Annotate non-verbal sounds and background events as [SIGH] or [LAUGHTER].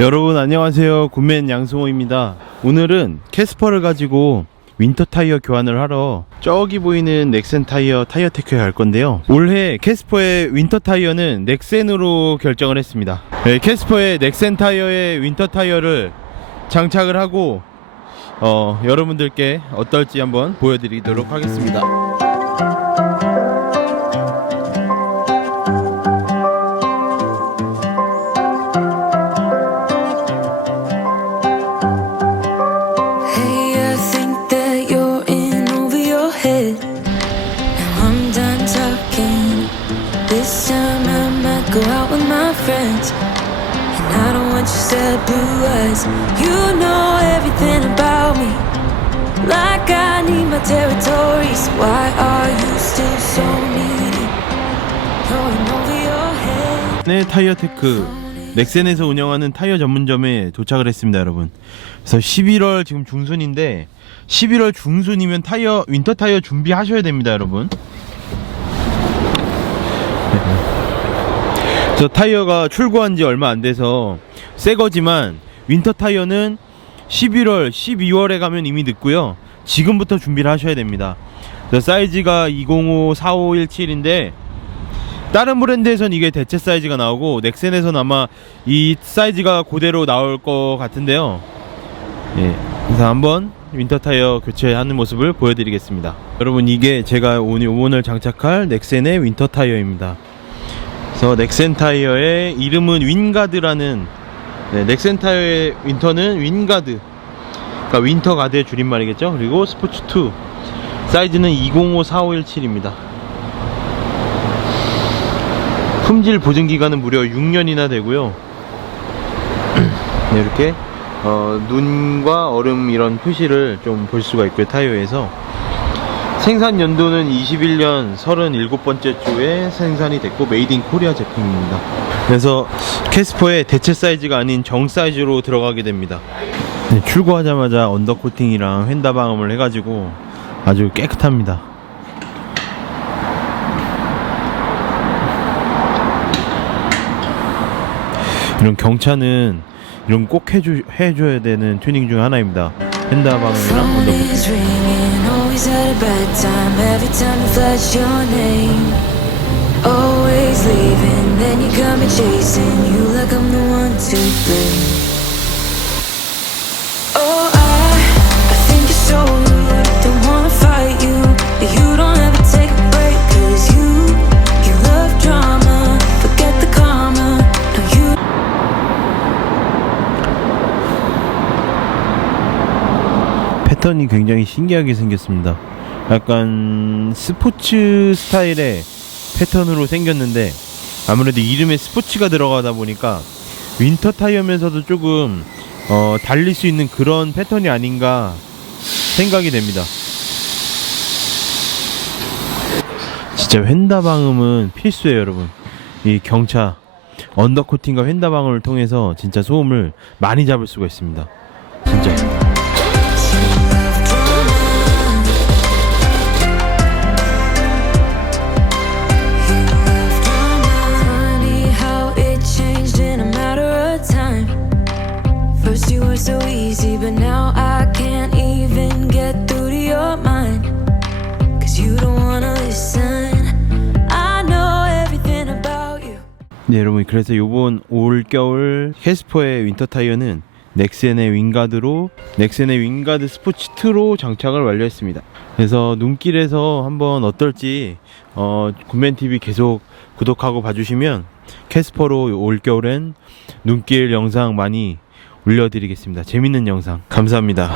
여러분 안녕하세요. 굿맨 양승호입니다. 오늘은 캐스퍼를 가지고 윈터 타이어 교환을 하러 저기 보이는 넥센 타이어 타이어 테크에 갈 건데요. 올해 캐스퍼의 윈터 타이어는 넥센으로 결정을 했습니다. 네, 캐스퍼의 넥센 타이어의 윈터 타이어를 장착을 하고 어, 여러분들께 어떨지 한번 보여드리도록 하겠습니다 This time I might go out with my friends. And I don't want your sad blue eyes. You know everything about me. Like I need my territories. Why are you still so needy? Going over your head. 네 타이어 테크 넥센에서 운영하는 타이어 전문점에 도착을 했습니다 여러분 그래서 11월 지금 중순인데 11월 중순이면 타이어 윈터 타이어 준비하셔야 됩니다 여러분 저 타이어가 출고한 지 얼마 안 돼서 새 거지만 윈터 타이어는 11월 12월에 가면 이미 늦고요. 지금부터 준비를 하셔야 됩니다. 저 사이즈가 205 4517인데 다른 브랜드에선 이게 대체 사이즈가 나오고 넥센에선 아마 이 사이즈가 그대로 나올 것 같은데요. 예, 그래서 한번 윈터 타이어 교체하는 모습을 보여드리겠습니다. 여러분 이게 제가 오늘 오늘 장착할 넥센의 윈터 타이어입니다. 그래서 넥센 타이어의 이름은 윈가드라는 네, 넥센 타이어의 윈터는 윈가드. 그러니까 윈터 가드의 줄임말이겠죠. 그리고 스포츠 2 사이즈는 205 4517입니다. 품질 보증 기간은 무려 6년이나 되고요. [CLEARS THROAT] 네, 이렇게 어, 눈과 얼음 이런 표시를 좀 볼 수가 있고요 타이어에서 생산 연도는 21년 37번째 주에 생산이 됐고 메이드 인 코리아 제품입니다. 그래서 캐스퍼의 대체 사이즈가 아닌 정 사이즈로 들어가게 됩니다. 네, 출고하자마자 언더코팅이랑 휀다 방음을 해가지고 아주 깨끗합니다. 이런 경차는 이런 꼭 해주, 해줘야 되는 튜닝 중 하나입니다. always leaving. Then you come and chasing you like I'm the one to blame. 패턴이 굉장히 신기하게 생겼습니다. 약간 스포츠 스타일의 패턴으로 생겼는데 아무래도 이름에 스포츠가 들어가다 보니까 윈터 타이어면서도 조금 어, 달릴 수 있는 그런 패턴이 아닌가 생각이 됩니다. 진짜 휀다 방음은 필수예요, 여러분. 이 경차 언더코팅과 휀다 방음을 통해서 진짜 소음을 많이 잡을 수가 있습니다. 진짜. Easy, but now I can't even get through to your mind. Cause you don't wanna listen. I know everything about you. 네 여러분 그래서 요번 올겨울 캐스퍼의 윈터 타이어는 넥센의 윙가드로 넥센의 윙가드 스포츠 2로 장착을 완료했습니다. 그래서 눈길에서 한번 어떨지 어, 굿맨 TV 계속 구독하고 봐주시면 캐스퍼로 올겨울엔 눈길 영상 많이 올려드리겠습니다. 재밌는 영상 감사합니다.